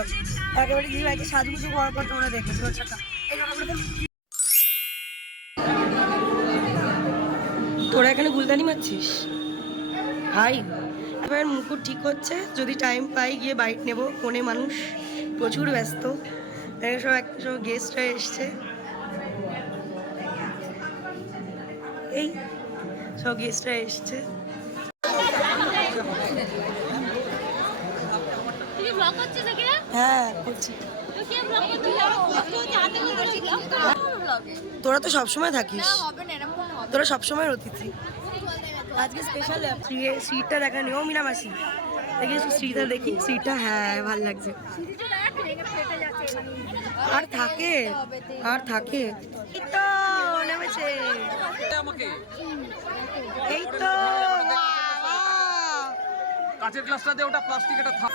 লাগছে একেবারে দিদি ভাইকে সাজুগুজু করার পর তোমরা দেখবে তোরা এখানে গুলদানি মারছিস হাই এবার মুকুট ঠিক হচ্ছে যদি টাইম পাই গিয়ে বাইক নেব ফোনে মানুষ প্রচুর ব্যস্ত সব গেস্টরা এসছে এই সব গেস্টরা এসছে হ্যাঁ করছি তোরা তো সবসময় থাকিস তোরা সবসময় অতিথি আজকে স্পেশাল সিটটা দেখা নিও মিনামাসি দেখি সিটটা দেখি সিটটা হ্যাঁ ভালো লাগছে আর থাকে এই তো নেমেছে এই তো কাঁচের গ্লাসটা দে ওটা প্লাস্টিক এটা থাক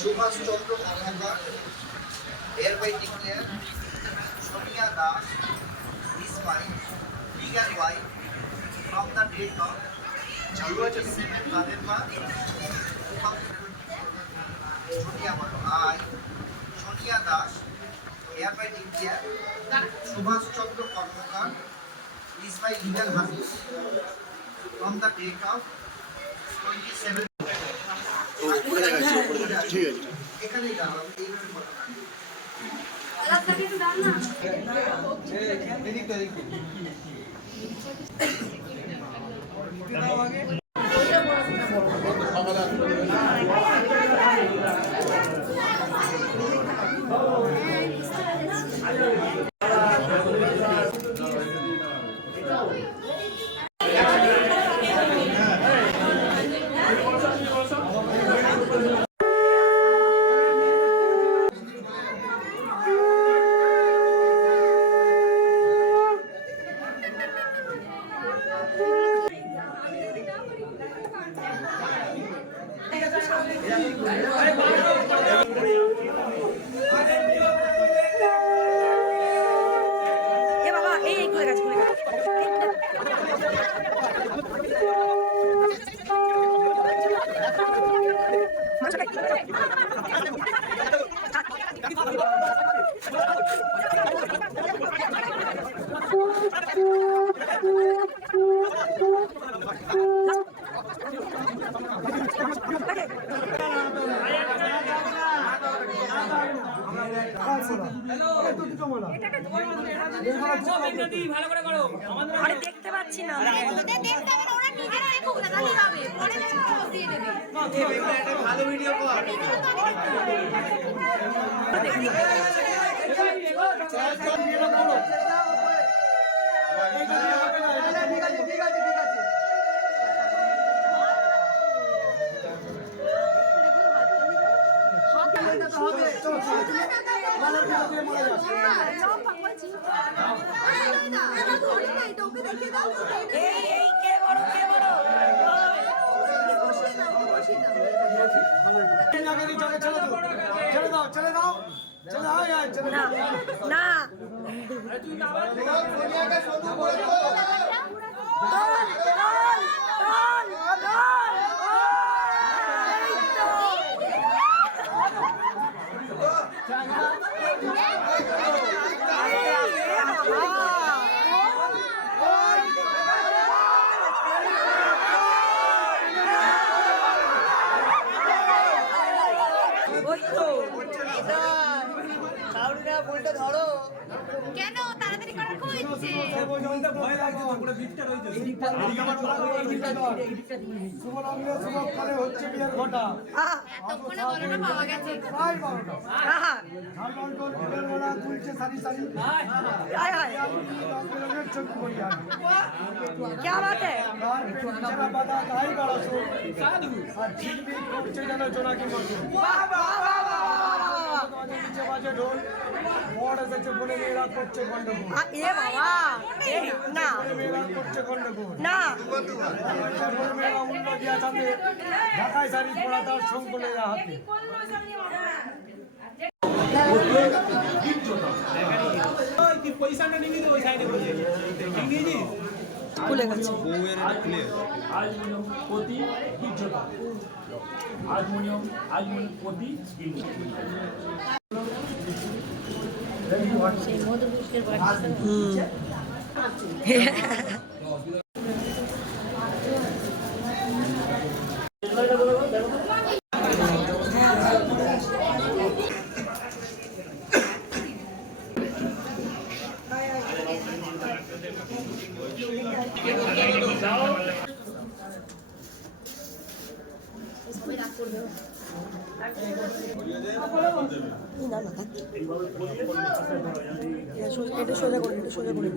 সুভাষ চন্দ্র কর্মকার hereby declare Sonia Das is my legal wife from the date of 7 November 2017. Sonia bolo I Sonia Das hereby declare Subhash Chandra Karmakar is my legal husband from the date of 27. ঠিক আছে এখানেই দাঁড়াও এইভাবে বলো দেখতে পাচ্ছি না ভালো ভিডিও কর ঠিক আছে চলে দাও না কেন তাড়াতাড়ি করার খুব ইচ্ছে ভয় লাগছে শুভকালে হচ্ছে বিয়ের ঘটা আহা প্রায় 12টা আহা ঝাড়খণ্ড বিয়ের ঘটা তুলছে সারি সারি হায় হায় রঙের ছবি করি আমি क्या बात है আর পেছনে বাধা তাই বাড়াছো আর ঝিলমিল করছে যেন জোনাকি মতো वाह वाह वाह वाह তোমাদের নিচে বাজে ঢোল বড় এসেছে বলে মেয়েরা করছে গন্ডগোল এ বাবা এ না মেয়েরা করছে গন্ডগোল না বলে মেয়েরা উল্টো দিয়া যাবে ঢাকায় শাড়ি পরা তার সংকলে হাতে খুলে গেছে হারমোনিয়াম প্রতি বিজ্জতা হারমোনিয়াম প্রতি এটা সোজা করে এটা সোজা করে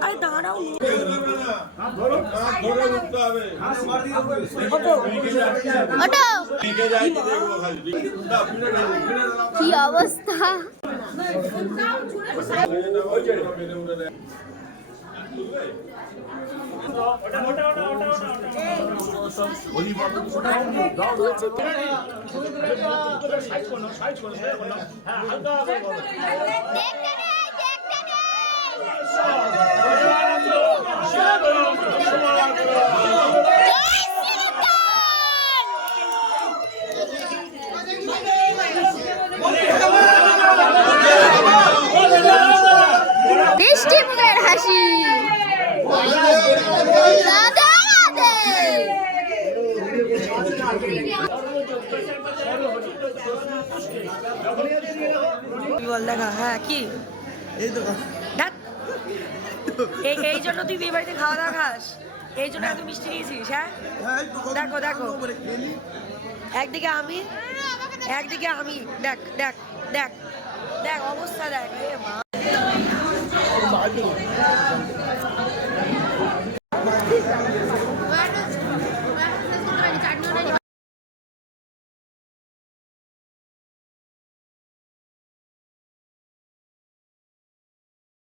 আরে দাঁড়াও কি অবস্থা মিষ্টি মুখের হাসি দাদা বল দেখা হ্যাঁ কি এই তো ধ্যাৎ। এই জন্য তুই বিয়ে বাড়িতে খাওয়া দাওয়া খাস এই জন্য এত মিষ্টি খেয়েছিস হ্যাঁ দেখো দেখো একদিকে আমি দেখ দেখ দেখ দেখ অবস্থা দেখ এ মা